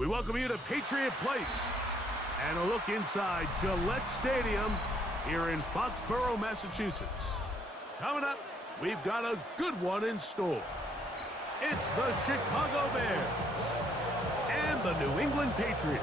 We welcome you to Patriot Place and a look inside Gillette Stadium here in Foxborough, Massachusetts. Coming up, we've got a good one in store. It's the Chicago Bears and the New England Patriots.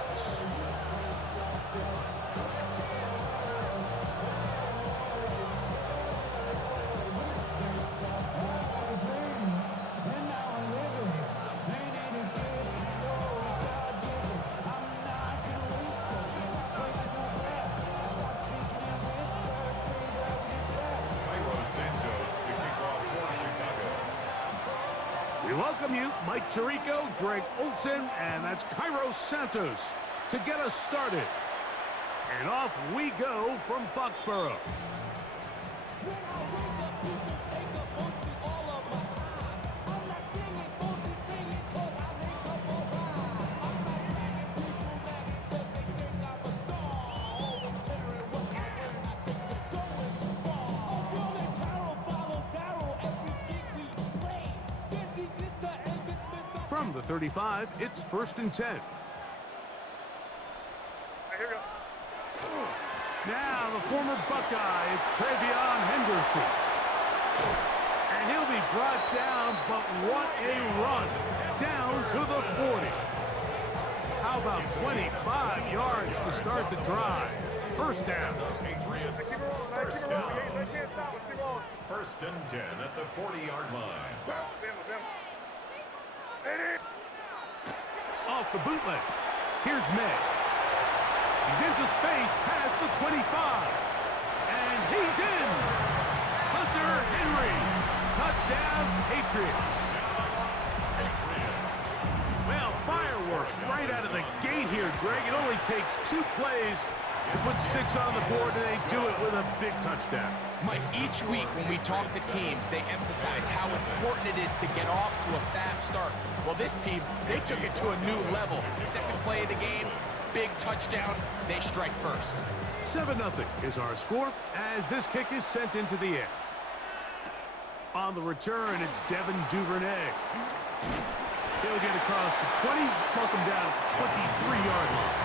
We welcome you, Mike Tirico, Greg Olson, and that's Cairo Santos to get us started. And off we go from Foxborough. From the 35, it's 1st and 10. Here we go. Now the former Buckeye, it's Travion Henderson. And he'll be brought down, but what a run. Down to the 40. How about 25 yards to start the drive? First down. Patriots, first down. First and 10 at the 40-yard line. Off the bootleg. Here's May. He's into space past the 25. And he's in. Hunter Henry. Touchdown, Patriots. Well, fireworks right out of the gate here, Greg. It only takes 2 plays to put 6 on the board, and they do it with a big touchdown. Mike, each week when we talk to teams, they emphasize how important it is to get off to a fast start. Well, this team, they took it to a new level. Second play of the game, big touchdown, they strike first. 7-0 is our score as this kick is sent into the air. On the return, it's Devin Duvernay. He'll get across the 20, mark him down at the 23-yard line.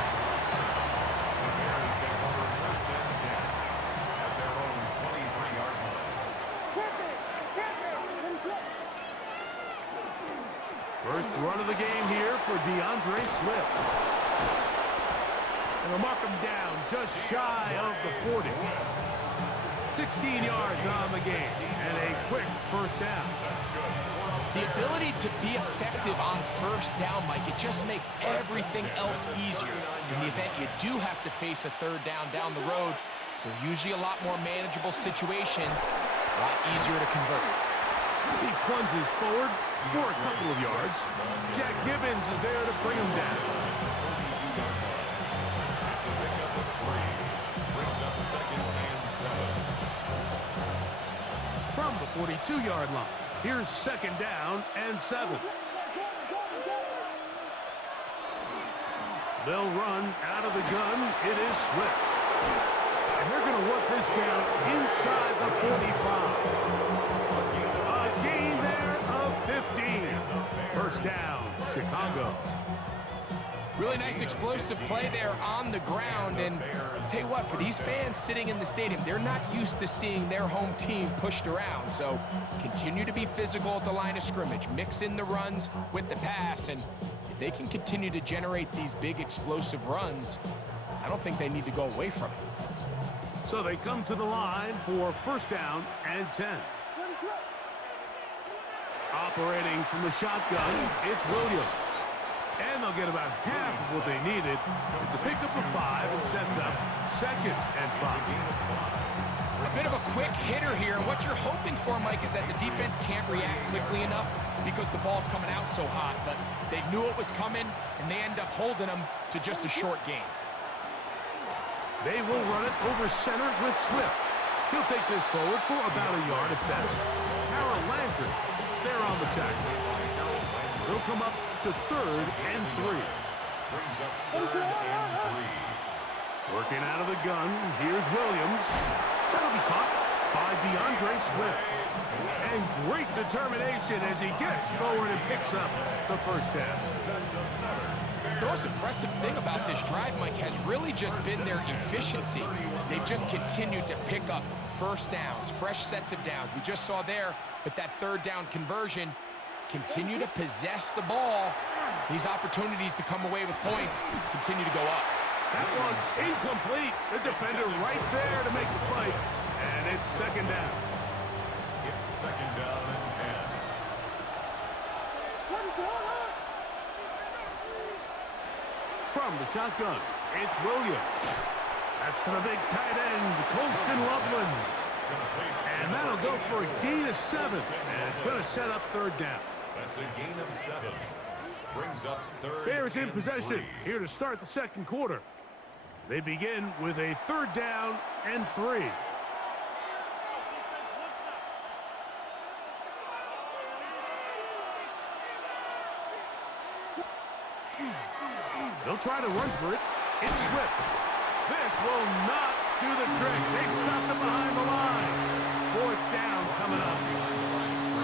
First run of the game here for DeAndre Swift. And they'll mark him down just shy of the 40. 16 yards on the game and a quick first down. The ability to be effective on first down, Mike, it just makes everything else easier. In the event you do have to face a third down the road, they're usually a lot more manageable situations, a lot easier to convert. He plunges forward for a couple of yards. Jack Gibbons is there to bring him down. It's a pickup of 3. Brings up 2nd and 7. From the 42-yard line, here's 2nd down and 7. They'll run out of the gun. It is Swift. And they're going to work this down inside the 45. A gain there of 15. First down, Chicago. Really nice explosive play there on the ground, and I'll tell you what, for these fans sitting in the stadium, they're not used to seeing their home team pushed around, so continue to be physical at the line of scrimmage, mix in the runs with the pass, and if they can continue to generate these big explosive runs, I don't think they need to go away from it. So they come to the line for first down and 10. Operating from the shotgun, it's Williams. And they'll get about half of what they needed. It's a pickup of 5 and sets up 2nd and 5. A bit of a quick hitter here. And what you're hoping for, Mike, is that the defense can't react quickly enough because the ball's coming out so hot. But they knew it was coming, and they end up holding them to just a short gain. They will run it over center with Swift. He'll take this forward for about a yard at best. Harold Landry, they're on the tackle. They'll come up to 3rd and 3. Brings up 3rd and 3. Working out of the gun, here's Williams. That'll be caught by DeAndre Swift. And great determination as he gets forward and picks up the first down. That's another The most impressive thing about this drive, Mike, has really just been their efficiency. They've just continued to pick up first downs, fresh sets of downs. We just saw there with that third down conversion, continue to possess the ball. These opportunities to come away with points continue to go up. That one's incomplete. The defender right there to make the play. And it's second down. It's second down and 10. From the shotgun, it's Williams. That's to the big tight end, Colston Loveland. And that'll go for a gain of 7. And it's going to set up third down. That's a gain of 7. Brings up third. Bears in and possession 3. here to start the second quarter. They begin with a third down and 3. They'll try to run for it. It's Swift. This will not do the trick. They stopped it behind the line. Fourth down coming up.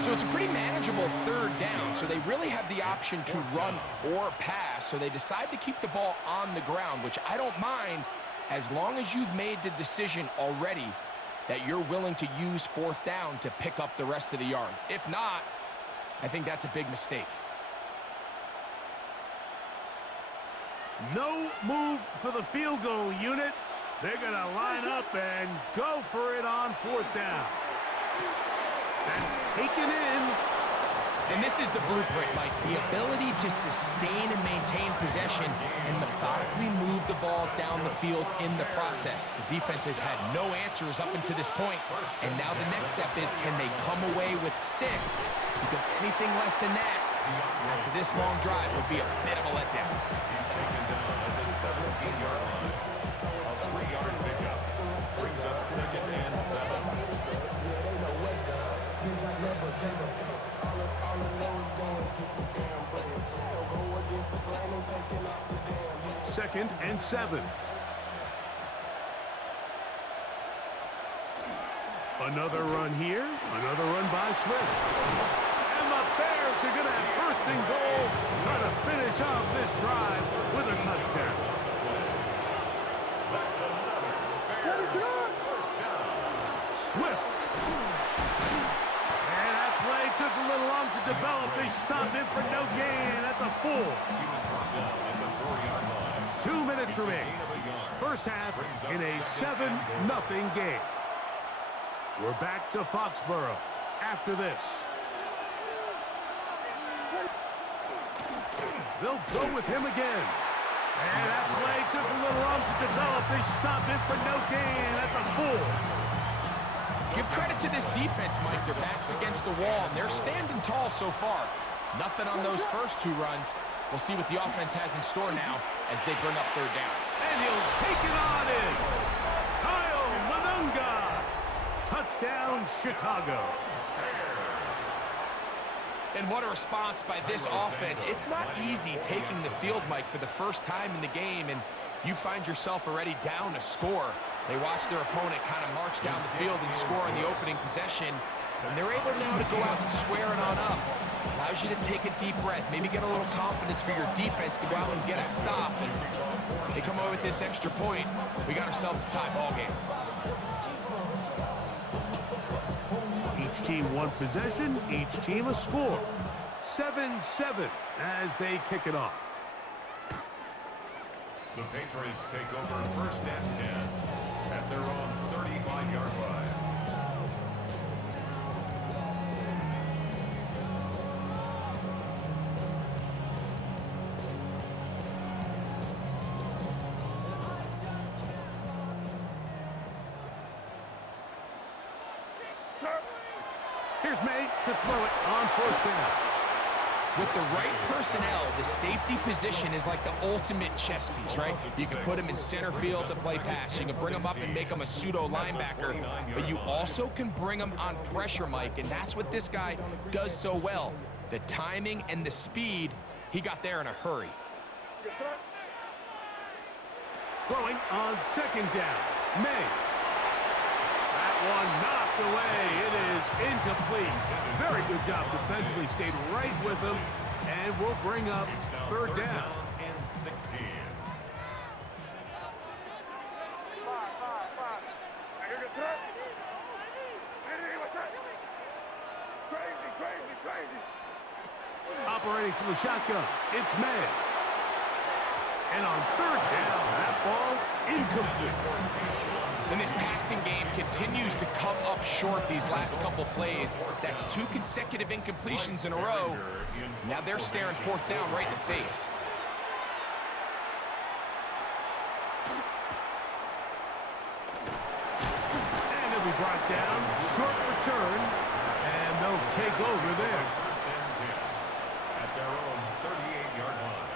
So it's a pretty manageable third down, so they really have the option to run or pass, so they decide to keep the ball on the ground, which I don't mind as long as you've made the decision already that you're willing to use fourth down to pick up the rest of the yards. If not, I think that's a big mistake. No move for the field goal unit. They're going to line up and go for it on fourth down. That's taken in. And this is the blueprint, Mike. The ability to sustain and maintain possession and methodically move the ball down the field in the process. The defense has had no answers up until this point, and now the next step is, can they come away with 6? Because anything less than that, after this long drive, would be a bit of a letdown. He's taken down at the 17-yard line. A 3-yard pickup. Brings up second and 7. Second and 7. Another run here. Another run by Swift. And the Bears are going to have first and goal, trying to finish off this drive with a touchdown. That's another Bears first down. Swift. And that play took a little long to develop. They stopped him for no gain at the 4. He was brought down at the 4-yard line. 2 minutes remaining. First half in a 7-0 game. We're back to Foxborough after this. They'll go with him again. And that play took a little long to develop. They stopped him for no gain at the 4. Give credit to this defense, Mike. Their back's against the wall, and they're standing tall so far. Nothing on those first 2 runs. We'll see what the offense has in store now as they bring up third down. And he'll take it on in. Kyle Manunga. Touchdown, Chicago. And what a response by this offense. It's not easy taking the field, Mike, for the first time in the game, and you find yourself already down a score. They watch their opponent kind of march down the field and score on the opening possession, and they're able now to go out and square it on up. Allows you to take a deep breath, maybe get a little confidence for your defense to go out and get a stop. And they come away with this extra point. We got ourselves a tie ball game. Each team one possession, each team a score. 7-7 as they kick it off. The Patriots take over first and 10 at their own 35-yard line. Here's May to throw it on first down. With the right personnel, the safety position is like the ultimate chess piece, right? You can put him in center field to play pass. You can bring him up and make him a pseudo linebacker, but you also can bring him on pressure, Mike, and that's what this guy does so well. The timing and the speed, he got there in a hurry. Throwing on second down. May. That one knocked away. It is incomplete. Very good job defensively. Stayed right with him. And we'll bring up third down. and 16. Here goes that. Hey, what's that? Crazy, crazy, crazy. Operating from the shotgun, it's May. And on third down, that ball incomplete. And this passing game continues to come up short these last couple plays. That's 2 consecutive incompletions in a row. Now they're staring fourth down right in the face. And it'll be brought down, short return, and they'll take over there. First and 10 at their own 38-yard line.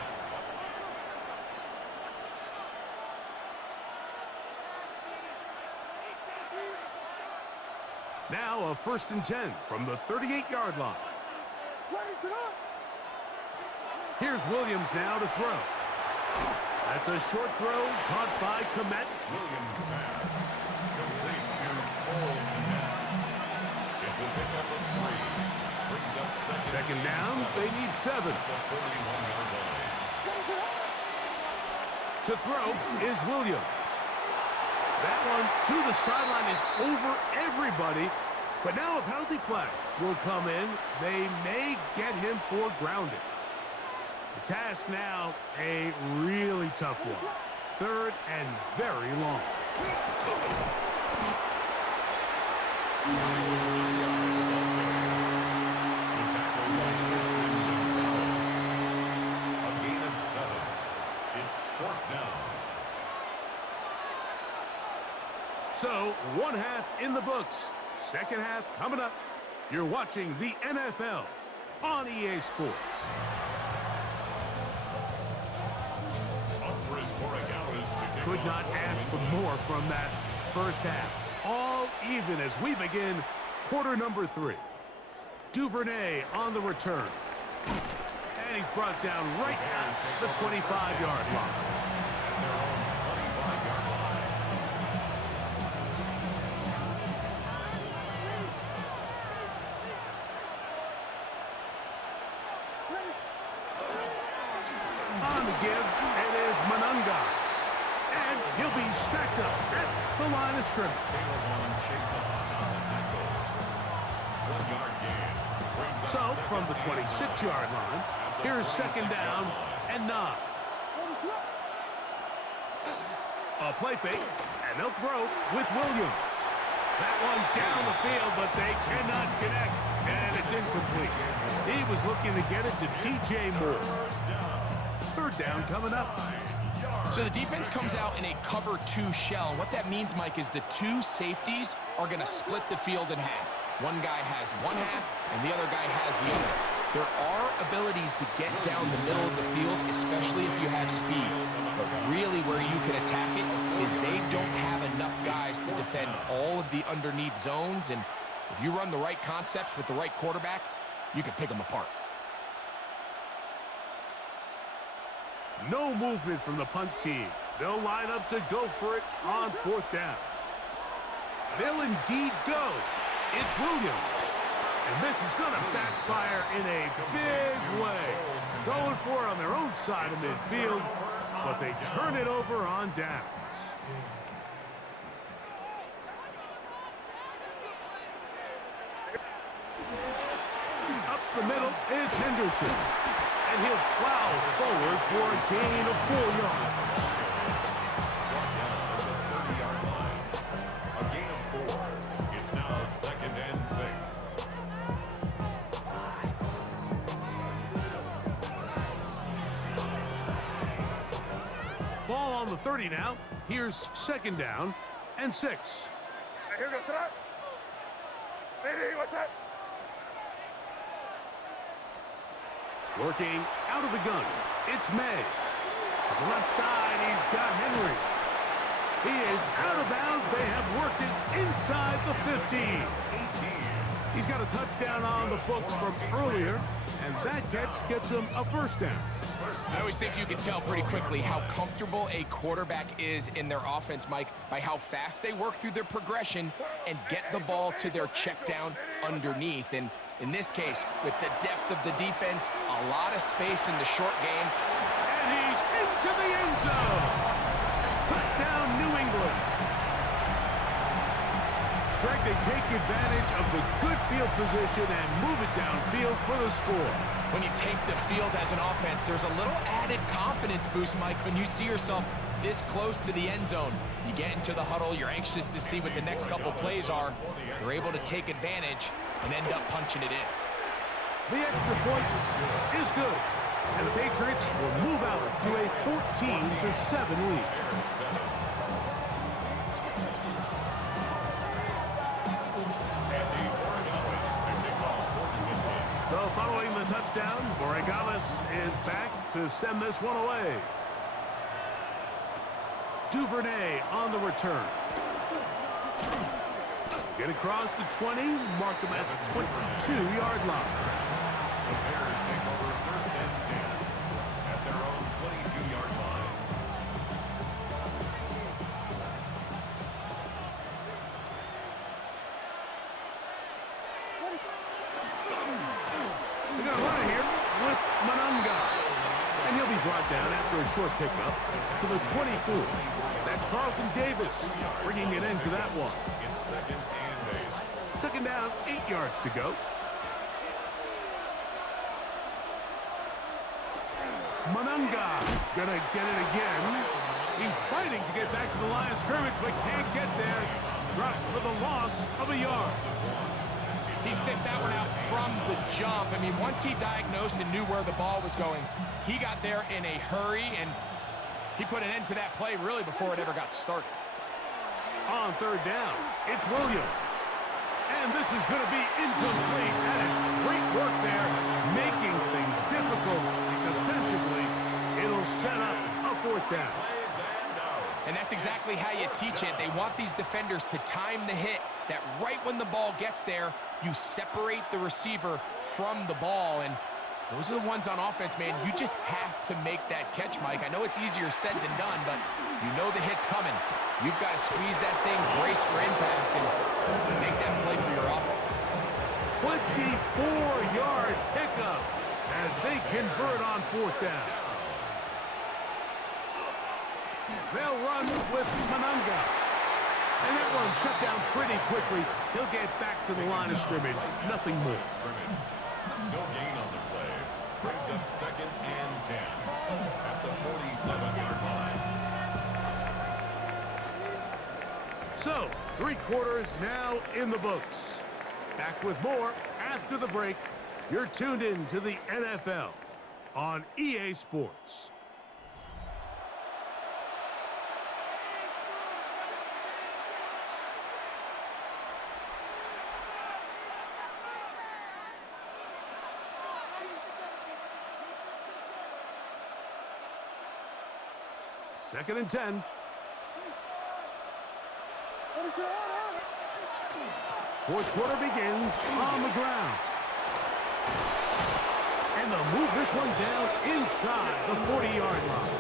Now a 1st and 10 from the 38-yard line. Here's Williams now to throw. That's a short throw caught by Komet. Williams pass. Complete to Cole Komet. It's a pickup of 3. Brings up Second down, they need 7. The 31-yard line. To throw is Williams. That one to the sideline is over everybody. But now a penalty flag will come in. They may get him for grounding. The task now, a really tough one. 3rd and very long. The tackle by Christian Gonzalez. A gain of 7. It's 4th down. So, 1 half in the books. 2nd half coming up. You're watching the NFL on EA Sports. Could not ask for more from that first half. All even as we begin quarter number 3. Duvernay on the return. And he's brought down right at the 25-yard line. On the give, it is Manunga. And he'll be stacked up at the line of scrimmage. So, from the 26-yard line, here's 2nd down and 9. A play fake, and they'll throw with Williams. That one down the field, but they cannot connect, and it's incomplete. He was looking to get it to DJ Moore. 3rd down coming up. So the defense comes out in a cover 2 shell. And what that means, Mike, is the 2 safeties are going to split the field in half. One guy has one half, and the other guy has the other. There are abilities to get down the middle of the field, especially if you have speed. But really where you can attack it is they don't have enough guys to defend all of the underneath zones. And if you run the right concepts with the right quarterback, you can pick them apart. No movement from the punt team. They'll line up to go for it on 4th down. They'll indeed go. It's Williams. And this is going to backfire in a big way. Going for it on their own side of midfield, but they turn it over on downs. Up the middle, it's Henderson. And he'll plow forward for a gain of 4 yards. A gain of 4. It's now 2nd and 6. Ball on the 30 now. Here's 2nd down and 6. Here goes that. Hey, what's that? Working out of the gun, it's May. To the left side, he's got Henry. He is out of bounds. They have worked it inside the 15. He's got a touchdown on the books from earlier, and that catch gets him a 1st down. I always think you can tell pretty quickly how comfortable a quarterback is in their offense, Mike, by how fast they work through their progression and get the ball to their check down underneath. And in this case, with the depth of the defense, a lot of space in the short game. And he's into the end zone. Touchdown, New England. Greg, they take advantage of the good field position and move it downfield for the score. When you take the field as an offense, there's a little added confidence boost, Mike, when you see yourself this close to the end zone. You get into the huddle, you're anxious to see what the next couple plays are. They're able to take advantage and end up punching it in. The extra point is good, and the Patriots will move out to a 14-7 lead. So following the touchdown, Borregales is back to send this one away. Duvernay on the return. Get across the 20, mark him at the 22-yard line. The Bears take over first and 10 at their own 22-yard line. They're going to run it here with Manunga. And he'll be brought down after a short pickup to the 24. That's Carlton Davis bringing it into that one. It's second and 8. Second down, 8 yards to go. Manunga gonna get it again. He's fighting to get back to the line of scrimmage, but can't get there. Dropped for the loss of a yard. He sniffed that one out from the jump. I mean, once he diagnosed and knew where the ball was going, he got there in a hurry, and he put an end to that play really before it ever got started. On third down, it's Williams. And this is going to be incomplete. That is great work there, making things difficult defensively. It'll set up a fourth down. And that's exactly how you teach it. They want these defenders to time the hit, that right when the ball gets there, you separate the receiver from the ball. And those are the ones on offense, man. You just have to make that catch, Mike. I know it's easier said than done, but you know the hit's coming. You've got to squeeze that thing, brace for impact, and make that play for your offense. 24-yard pickup as they convert on fourth down. They'll run with Manunga. And that one shut down pretty quickly. He'll get back to the line of scrimmage. Nothing more. No gain on the play. Brings up second and 10 at the 47-yard line. So, 3 quarters now in the books. Back with more after the break. You're tuned in to the NFL on EA Sports. Second and 10. Fourth quarter begins on the ground. And they'll move this one down inside the 40-yard line.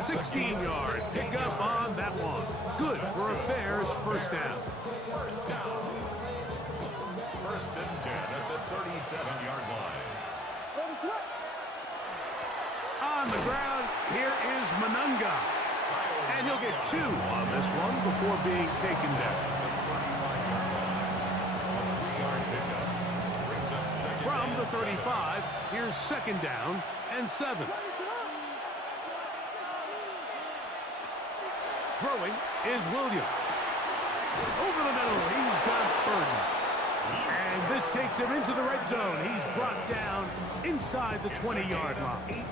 $16 pick up on that one. Good for a Bears first down. First down. First and 10 at the 37-yard line. On the ground, here is Manunga. And he'll get 2 on this one before being taken down. From the 35, here's second down and 7. Throwing is Williams. Over the middle, he's got Burden. And this takes him into the red zone. He's brought down inside the 20-yard line.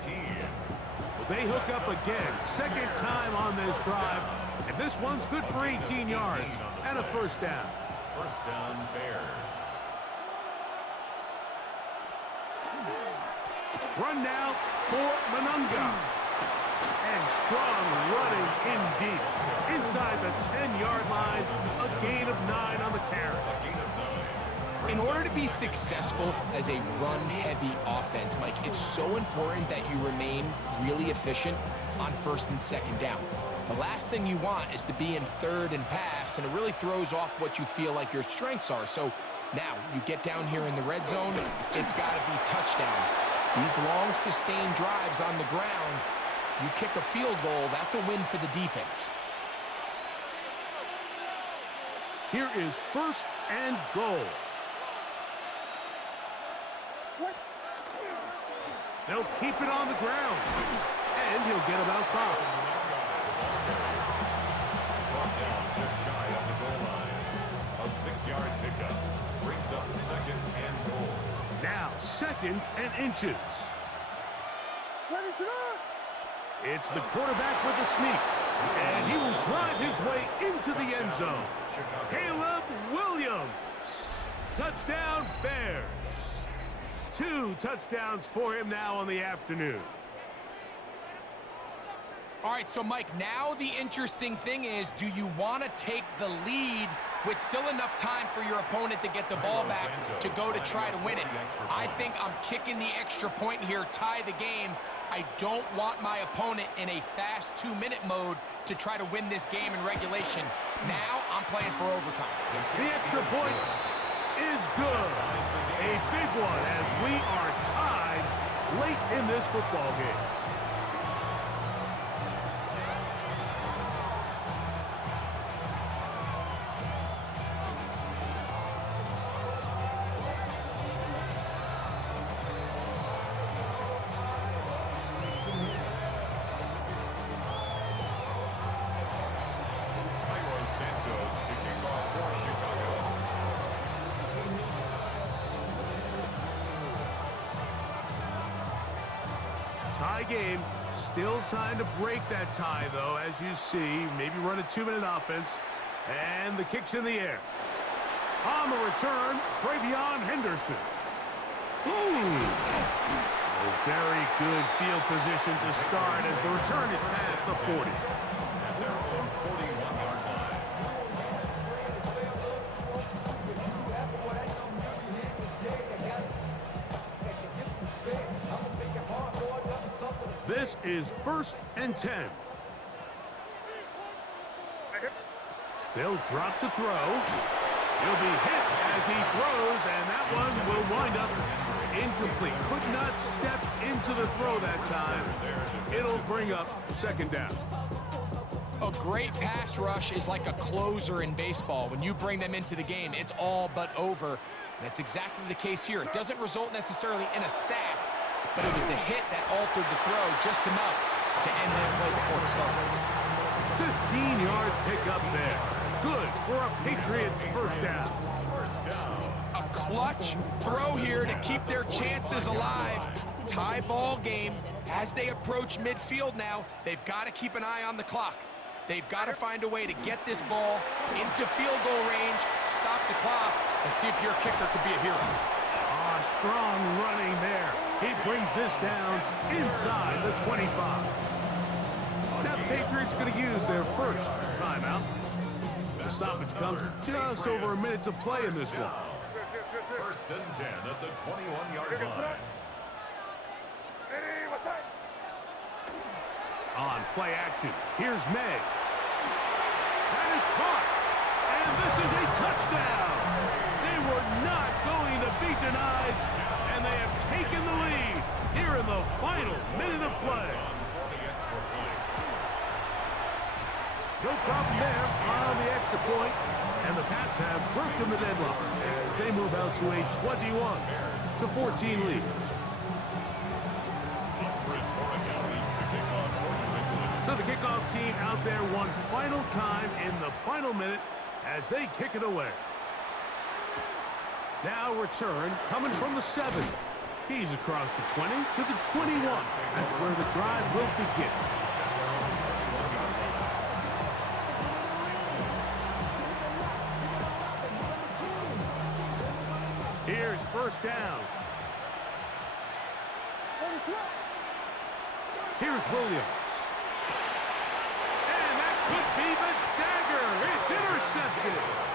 Well, they hook up again. Second time on this drive. And this one's good for 18 yards and a first down. First down, Bears. Run now for Manunga. And strong running in deep. Inside the 10-yard line, a gain of 9 on the carry. In order to be successful as a run-heavy offense, Mike, it's so important that you remain really efficient on first and second down. The last thing you want is to be in third and pass, and it really throws off what you feel like your strengths are. So now you get down here in the red zone, it's got to be touchdowns. These long, sustained drives on the ground, you kick a field goal, that's a win for the defense. Here is first and goal. They'll keep it on the ground, and he'll get about 5. Brought down just shy of the goal line. A 6-yard pickup brings up second and goal. Now second and inches. It's the quarterback with the sneak, and he will drive his way into the end zone. Caleb Williams. Touchdown, Bears. 2 touchdowns for him now on the afternoon. All right, so Mike, now the interesting thing is, do you want to take the lead with still enough time for your opponent to get the ball back to go to try to win it? I think I'm kicking the extra point here, tie the game. I don't want my opponent in a fast 2-minute mode to try to win this game in regulation. Now I'm playing for overtime. The extra point is good. A big one as we are tied late in this football game. Tie game. Still time to break that tie, though, as you see. Maybe run a 2-minute offense. And the kick's in the air. On the return, Travion Henderson. A very good field position to start as the return is past the 40. At their own 41-yard line. This is first and 10. They'll drop to throw. He'll be hit as he throws, and that one will wind up incomplete. Could not step into the throw that time. It'll bring up second down. A great pass rush is like a closer in baseball. When you bring them into the game, it's all but over. That's exactly the case here. It doesn't result necessarily in a sack, but it was the hit that altered the throw just enough to end that play before it started. 15-yard pickup there. Good for a Patriots first down. A clutch throw here to keep their chances alive. Tie ball game. As they approach midfield now, they've got to keep an eye on the clock. They've got to find a way to get this ball into field goal range, stop the clock, and see if your kicker could be a hero. Strong running there. He brings this down inside the 25. Now the Patriots are going to use their first timeout. The stoppage comes with just over a minute to play in this one. First and 10 at the 21-yard line. On play action, here's May. That is caught. And this is a touchdown. They were not going to be denied, and they have taken the lead here in the final minute of play. No problem there on the extra point, and the Pats have broken the deadlock as they move out to a 21-14 lead. So the kickoff team out there one final time in the final minute as they kick it away. Now return coming from the 7. He's across the 20 to the 21. That's where the drive will begin. Here's first down. Here's Williams. And that could be the dagger. It's intercepted.